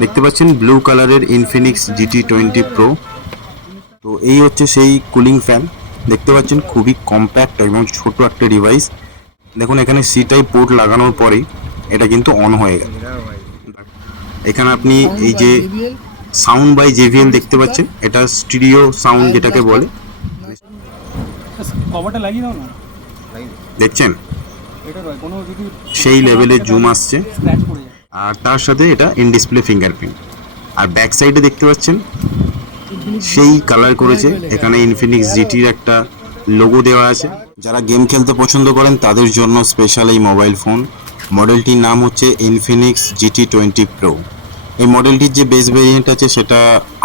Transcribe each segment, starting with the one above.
দেখতে পাচ্ছেন ব্লু কালারের ইনফিনিক্স জিটি টোয়েন্টি প্রো তো এই হচ্ছে সেই কুলিং ফ্যান দেখতে পাচ্ছেন খুবই কম্প্যাক্ট এবং ছোট একটা ডিভাইস দেখুন এখানে সি টাইপ পোর্ট লাগানোর পরেই এটা কিন্তু অন হয়ে গেল। এখানে আপনি এই যে সাউন্ড বাই জেভিএল দেখতে পাচ্ছেন এটা স্টিরিও সাউন্ড যেটাকে বলে। দেখছেন? সেই লেভেলে জুম আসছে। আর তার সাথে এটা ইন ডিসপ্লে ফিঙ্গারপ্রিন্ট আর ব্যাক সাইডে দেখতে পাচ্ছেন, সেই কালার করেছে। এখানে ইনফিনিক্স জিটির একটা লোগো দেওয়া আছে। যারা গেম খেলতে পছন্দ করেন, তাদের জন্য স্পেশাল এই মোবাইল ফোন মডেলটির নাম হচ্ছে ইনফিনিক্স জিটি টোয়েন্টি প্রো এই মডেলটির যে বেস ভেরিয়েন্ট আছে, সেটা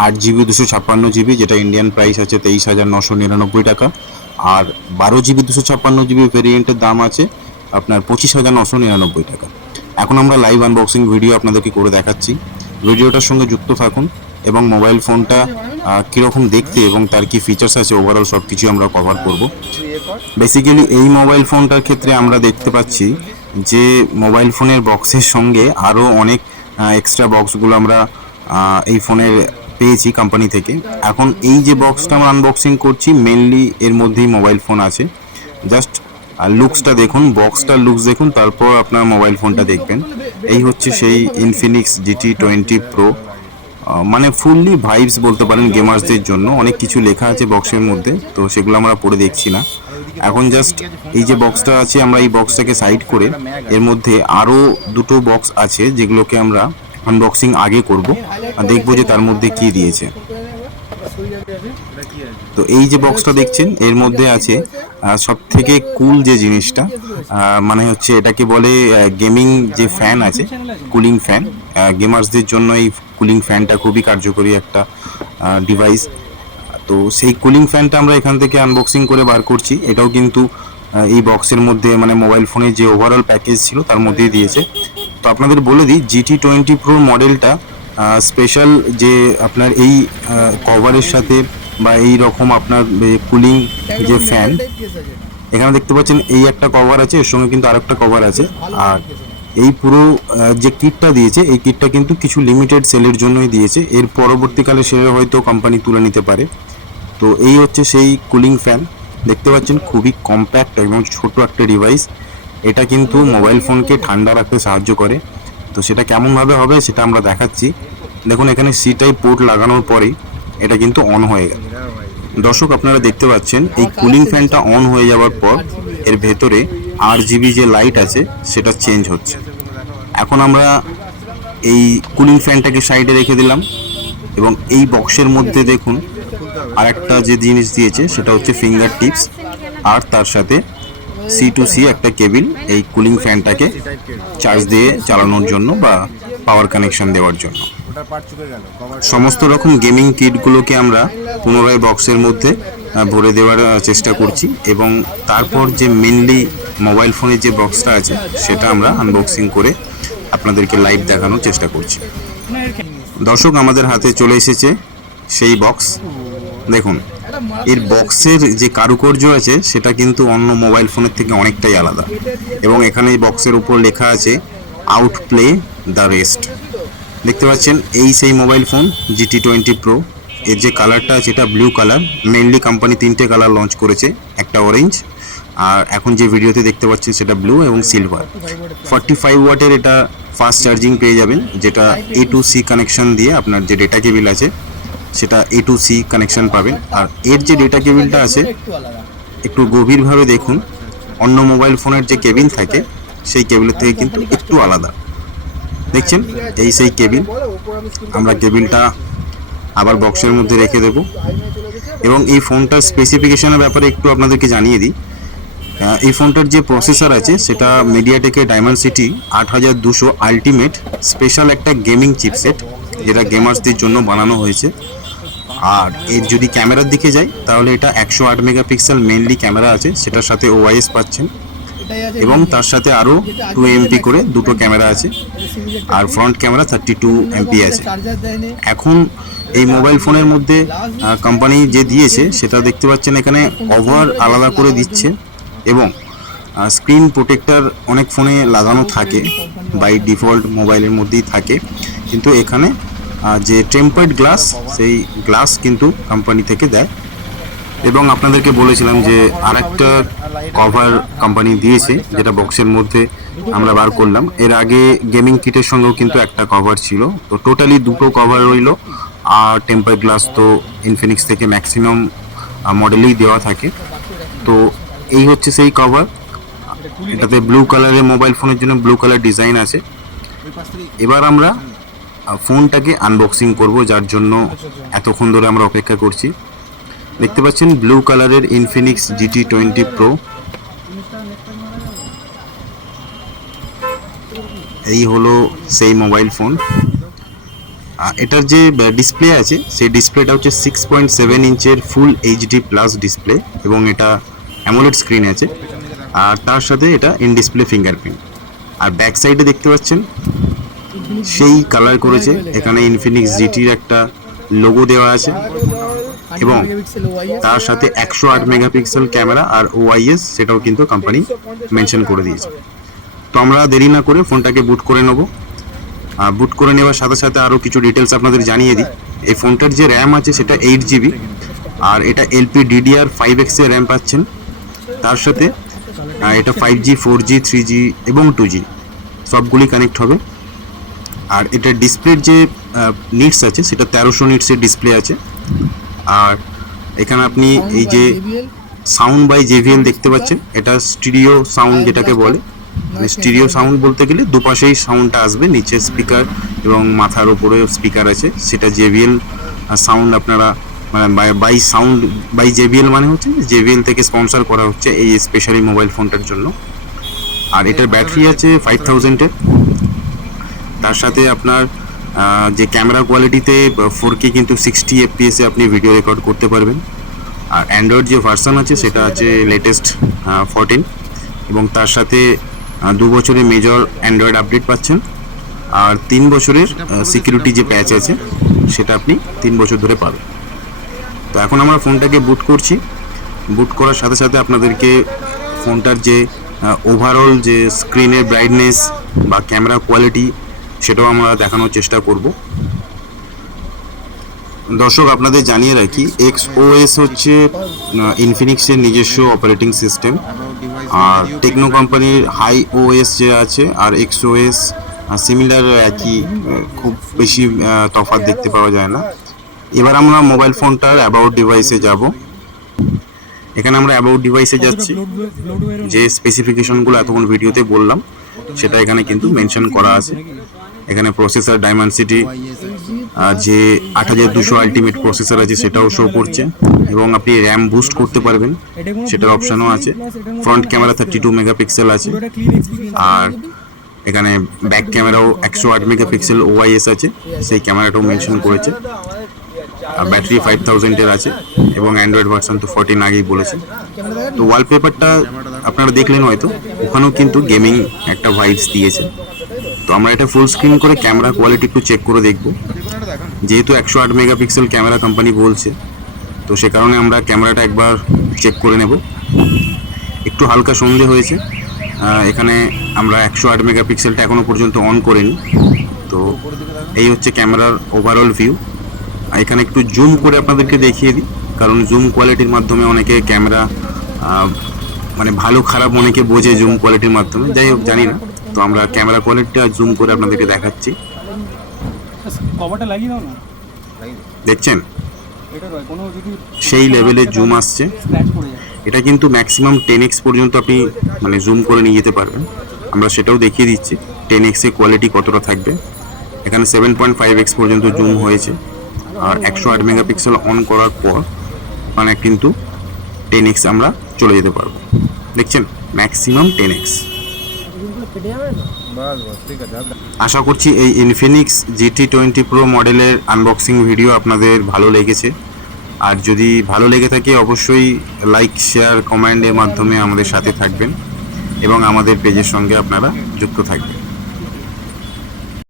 আট জিবি দুশো ছাপ্পান্ন জিবি যেটা ইন্ডিয়ান প্রাইস আছে তেইশ হাজার নশো নিরানব্বই টাকা। আর বারো জিবি দুশো ছাপ্পান্ন জিবি ভেরিয়েন্টের দাম আছে আপনার পঁচিশ হাজার নশো নিরানব্বই টাকা। এখন আমরা লাইভ আনবক্সিং ভিডিও আপনাদেরকে করে দেখাচ্ছি। ভিডিওটার সঙ্গে যুক্ত থাকুন এবং মোবাইল ফোনটা কীরকম দেখতে এবং তার কি ফিচার্স আছে ওভারঅল সব কিছু আমরা কভার করব। বেসিক্যালি এই মোবাইল ফোনটার ক্ষেত্রে আমরা দেখতে পাচ্ছি যে মোবাইল ফোনের বক্সের সঙ্গে আরও অনেক এক্সট্রা বক্সগুলো আমরা এই ফোনের পেয়েছি কোম্পানি থেকে। এখন এই যে বক্সটা আমরা আনবক্সিং করছি মেনলি এর মধ্যেই মোবাইল ফোন আছে। জাস্ট লুকসটা দেখুন বক্সটার লুকস দেখুন, তারপর আপনার মোবাইল ফোনটা দেখবেন। এই হচ্ছে সেই ইনফিনিক্স জিটি টোয়েন্টি প্রো মানে ফুললি ভাইবস বলতে পারেন গেমার্সদের জন্য, অনেক কিছু লেখা আছে বক্সের মধ্যে, তো সেগুলো আমরা পড়ে দেখছি না। এখন জাস্ট এই যে বক্সটা আছে, আমরা এই বক্সটাকে সাইড করে, এর মধ্যে আরও দুটো বক্স আছে, যেগুলোকে আমরা আনবক্সিং আগে করব, আর দেখব যে তার মধ্যে কি দিয়েছে। তো এই যে বক্সটা দেখছেন, এর মধ্যে আছে সব থেকে কুল যে জিনিসটা মানে হচ্ছে এটাকে বলে গেমিং যে ফ্যান আছে কুলিং ফ্যান গেমার্সদের জন্য এই কুলিং ফ্যানটা খুবই কার্যকরী একটা ডিভাইস তো সেই কুলিং ফ্যানটা আমরা এখান থেকে আনবক্সিং করে বার করছি। এটাও কিন্তু এই বক্সের মধ্যে মানে মোবাইল ফোনের যে ওভারঅল প্যাকেজ ছিল, তার মধ্যেই দিয়েছে। তো আপনাদের বলে দিই জিটি টোয়েন্টি প্রো মডেলটা স্পেশাল যে আপনার এই কভারের সাথে বা এই রকম আপনার কুলিং যে ফ্যান এখানে দেখতে পাচ্ছেন এই একটা কভার আছে এর সঙ্গে কিন্তু আরেকটা কভার আছে। আর এই পুরো যে কিটটা দিয়েছে এই কিটটা কিন্তু কিছু লিমিটেড সেলের জন্যই দিয়েছে। এর পরবর্তীকালে সে হয়তো কোম্পানি তুলে নিতে পারে। তো এই হচ্ছে সেই কুলিং ফ্যান দেখতে পাচ্ছেন খুবই কম্প্যাক্ট এবং ছোট একটা ডিভাইস এটা কিন্তু মোবাইল ফোনকে ঠান্ডা রাখতে সাহায্য করে। তো সেটা কেমনভাবে হবে সেটা আমরা দেখাচ্ছি। দেখুন এখানে সি টাইপ পোর্ট লাগানোর পরেই এটা কিন্তু অন হয়ে গেল। দর্শক, আপনারা দেখতে পাচ্ছেন, এই কুলিং ফ্যানটা অন হয়ে যাওয়ার পর এর ভেতরে আর জিবি যে লাইট আছে, সেটা চেঞ্জ হচ্ছে। এখন আমরা এই কুলিং ফ্যানটাকে সাইডে রেখে দিলাম এবং এই বক্সের মধ্যে দেখুন, আরেকটা যে জিনিস দিয়েছে, সেটা হচ্ছে ফিঙ্গার টিপস আর তার সাথে সি টু সি একটা কেবিল এই কুলিং ফ্যানটাকে চার্জ দিয়ে চালানোর জন্য বা পাওয়ার কানেকশন দেওয়ার জন্য। সমস্ত রকম গেমিং কিটগুলোকে আমরা পুনরায় বক্সের মধ্যে ভরে দেওয়ার চেষ্টা করছি এবং তারপর যে মেনলি মোবাইল ফোনের যে বক্সটা আছে, সেটা আমরা আনবক্সিং করে আপনাদেরকে লাইভ দেখানোর চেষ্টা করছি। দর্শক, আমাদের হাতে চলে এসেছে সেই বক্স দেখুন, এর বক্সের যে কারুকার্য আছে, সেটা কিন্তু অন্য মোবাইল ফোনের থেকে অনেকটাই আলাদা। এবং এখানে বক্সের উপর লেখা আছে আউট প্লে দ্য রেস্ট দেখতে পাচ্ছেন, এই সেই mobile phone GT twenty pro এর যে কালারটা আছে, এটা ব্লু কালার মেনলি কোম্পানি তিনটে কালার লঞ্চ করেছে, একটা অরেঞ্জ আর এখন যে ভিডিওতে দেখতে পাচ্ছেন, সেটা ব্লু এবং সিলভার ফর্টি ফাইভ ওয়াটের এটা ফাস্ট চার্জিং পেয়ে যাবেন, যেটা এ টু সি কানেকশন দিয়ে আপনার যে ডেটা কেবিল আছে, সেটা এ টু সি কানেকশন পাবেন। আর এর যে ডেটা কেবিলটা আছে, একটু গভীরভাবে দেখুন। অন্য মোবাইল ফোনের যে কেবিল থাকে, সেই কেবিলের থেকে কিন্তু একটু আলাদা। দেখছেন? এই সেই কেবিল আমরা কেবিলটা আবার বক্সের মধ্যে রেখে দেব। এবং এই ফোনটার স্পেসিফিকেশনের ব্যাপারে একটু আপনাদেরকে জানিয়ে দিই। এই ফোনটার যে প্রসেসর আছে, সেটা মিডিয়াটেকের ডায়মন্ড সিটি আট হাজার দুশো আলটিমেট স্পেশাল একটা গেমিং চিপসেট যেটা গেমার্সদের জন্য বানানো হয়েছে। আর এর যদি ক্যামেরার দিকে যাই, তাহলে এটা একশো আট মেগাপিক্সেল মেনলি ক্যামেরা আছে, সেটার সাথে ওআইএস পাচ্ছেন। এবং তার সাথে আরও টু এমপি করে দুটো ক্যামেরা আছে। আর front camera thirty two MP আছে। এখন এই মোবাইল ফোনের মধ্যে কোম্পানি যে দিয়েছে সেটা দেখতে পাচ্ছেন এখানে ওভার আলাদা করে দিচ্ছে এবং স্ক্রিন প্রোটেক্টার অনেক ফোনে লাগানো থাকে বাই ডিফল্ট মোবাইলের মধ্যেই থাকে। কিন্তু এখানে যে টেম্পার্ড গ্লাস সেই গ্লাস কিন্তু কোম্পানি থেকে দেয়। এবং আপনাদেরকে বলেছিলাম যে আরেকটা কভার কোম্পানি দিয়েছে, যেটা বক্সের মধ্যে আমরা বার করলাম। এর আগে গেমিং কিটের সঙ্গেও কিন্তু একটা কভার ছিল। তো টোটালি দুটো কভার রইল। আর টেম্পার গ্লাস তো ইনফিনিক্স থেকে ম্যাক্সিমাম মডেলেই দেওয়া থাকে। তো এই হচ্ছে সেই কভার এটাতে ব্লু কালারের মোবাইল ফোনের জন্য ব্লু কালার ডিজাইন আছে। এবার আমরা ফোনটাকে আনবক্সিং করব, যার জন্য এতক্ষণ ধরে আমরা অপেক্ষা করছি। দেখতে পাচ্ছেন ব্লু কালারের ইনফিনিক্স জিটি টোয়েন্টি প্রো এই হলো সেই মোবাইল ফোন এটার যে ডিসপ্লে আছে, সেই ডিসপ্লেটা হচ্ছে সিক্স পয়েন্ট সেভেন ইঞ্চের ফুল এইচডি প্লাস ডিসপ্লে এবং এটা অ্যামোলেড স্ক্রিন আছে। আর তার সাথে এটা ইন ডিসপ্লে ফিঙ্গারপ্রিন্ট আর ব্যাক সাইডে দেখতে পাচ্ছেন, সেই কালার করেছে। এখানে ইনফিনিক্স জিটির একটা লোগো দেওয়া আছে। এবং তার সাথে একশো আট মেগাপিক্সেল ক্যামেরা আর ওআইএস সেটাও কিন্তু কোম্পানি মেনশন করে দিয়েছে। তো আমরা দেরি না করে ফোনটাকে বুট করে নেব। আর বুট করে নেওয়ার সাথে সাথে আরও কিছু ডিটেলস আপনাদের জানিয়ে দিই। এই ফোনটার যে র্যাম আছে সেটা এইট জিবি আর এটা এলপি ডিডিআর ফাইভ এক্সের র্যাম পাচ্ছেন। তার সাথে এটা five G four G three G এবং টু জি সবগুলি কানেক্ট হবে। আর এটা ডিসপ্লের যে নিটস আছে সেটা তেরোশো নিটসের ডিসপ্লে আছে। আর এখানে আপনি এই যে সাউন্ড বাই জেভিএল দেখতে পাচ্ছেন। এটা স্টিরিও সাউন্ড যেটাকে বলে। মানে স্টিরিও সাউন্ড বলতে গেলে দুপাশেই সাউন্ডটা আসবে নিচে স্পিকার এবং মাথার উপরে স্পিকার আছে। সেটা জেভিএল সাউন্ড আপনারা মানে বাই সাউন্ড বাই জেভিএল মানে হচ্ছে জেভিএল থেকে স্পন্সর করা হচ্ছে এই স্পেশালি মোবাইল ফোনটার জন্য। আর এটার ব্যাটারি আছে ফাইভ থাউজেন্ডের তার সাথে আপনার যে ক্যামেরা কোয়ালিটিতে ফোর কে কিন্তু সিক্সটি এফপিএসে আপনি ভিডিও রেকর্ড করতে পারবেন। আর অ্যান্ড্রয়েড যে ভার্সন আছে, সেটা আছে লেটেস্ট ফোরটিন এবং তার সাথে দু বছরের মেজর অ্যান্ড্রয়েড আপডেট পাচ্ছেন। আর তিন বছরের সিকিউরিটি যে প্যাচ আছে, সেটা আপনি তিন বছর ধরে পাবেন। তো এখন আমরা ফোনটাকে বুট করছি। বুট করার সাথে সাথে আপনাদেরকে ফোনটার যে ওভারঅল যে স্ক্রিনের ব্রাইটনেস বা ক্যামেরা কোয়ালিটি সেটাও আমরা দেখানোর চেষ্টা করব। দর্শক, আপনাদের জানিয়ে রাখি এক্স ওএস হচ্ছে ইনফিনিক্সের নিজস্ব অপারেটিং সিস্টেম আর টেকনো কোম্পানির হাই ওএস যে আছে, আর এক্স ওএস সিমিলার একই খুব বেশি তফাৎ দেখতে পাওয়া যায় না। এবার আমরা মোবাইল ফোনটার অ্যাবাউট ডিভাইসে যাব। এখানে আমরা অ্যাবাউট ডিভাইসে যাচ্ছি, যে স্পেসিফিকেশনগুলো এতক্ষণ ভিডিওতে বললাম, সেটা এখানে কিন্তু মেনশন করা আছে। এখানে প্রসেসর ডায়মন্ডসিটি যে আট হাজার দুশো আলটিমেট প্রসেসর আছে সেটাও শো করছে। এবং আপনি র্যাম বুস্ট করতে পারবেন সেটার অপশানও আছে। Front camera thirty two megapixel আছে। আর এখানে ব্যাক ক্যামেরাও একশো আট মেগাপিক্সেল ওআইএস আছে। সেই ক্যামেরাটাও মেনশন করেছে। আর ব্যাটারি ফাইভ থাউজেন্ডের আছে। এবং অ্যান্ড্রয়েড ভার্সন তো ফোরটিন আগেই বলেছে। তো ওয়ালপেপারটা আপনারা দেখলেন হয়তো। ওখানেও কিন্তু গেমিং একটা ভাইবস দিয়েছে। তো আমরা এটা ফুল স্ক্রিন করে ক্যামেরা কোয়ালিটি একটু চেক করে দেখব। যেহেতু একশো আট মেগাপিক্সেল ক্যামেরা কোম্পানি বলছে, তো সে কারণে আমরা ক্যামেরাটা একবার চেক করে নেব। একটু হালকা সন্ধে হয়েছে এখানে আমরা একশো আট মেগাপিক্সেলটা এখনও পর্যন্ত অন করিনি। তো এই হচ্ছে ক্যামেরার ওভারঅল ভিউ আর এখানে একটু জুম করে আপনাদেরকে দেখিয়ে দিই, কারণ জুম কোয়ালিটির মাধ্যমে অনেকে ক্যামেরা মানে ভালো খারাপ অনেকে বোঝে জুম কোয়ালিটির মাধ্যমে। যাই হোক, জানি না। তো আমরা ক্যামেরা কোয়ালিটিটা জুম করে আপনাদেরকে দেখাচ্ছি। কভারটা লাগিয়ে দাও না। দেখছেন? সেই লেভেলে জুম আসছে। এটা কিন্তু ম্যাক্সিমাম টেন এক্স পর্যন্ত আপনি মানে জুম করে নিয়ে যেতে পারবেন। আমরা সেটাও দেখিয়ে দিচ্ছি। টেন এক্সের কোয়ালিটি কতটা থাকবে। এখানে সেভেন পয়েন্ট ফাইভ এক্স পর্যন্ত জুম হয়েছে। আর একশো আট মেগাপিক্সেল অন করার পর মানে কিন্তু টেন এক্স আমরা চলে যেতে পারব। দেখছেন? ম্যাক্সিমাম টেন এক্স আশা করছি এই ইনফিনিক্স জিটি টোয়েন্টি প্রো মডেলের আনবক্সিং ভিডিও আপনাদের ভালো লেগেছে। আর যদি ভালো লেগে থাকে, অবশ্যই লাইক শেয়ার কমেন্টের মাধ্যমে আমাদের সাথে থাকবেন এবং আমাদের পেজের সঙ্গে আপনারা যুক্ত থাকবেন।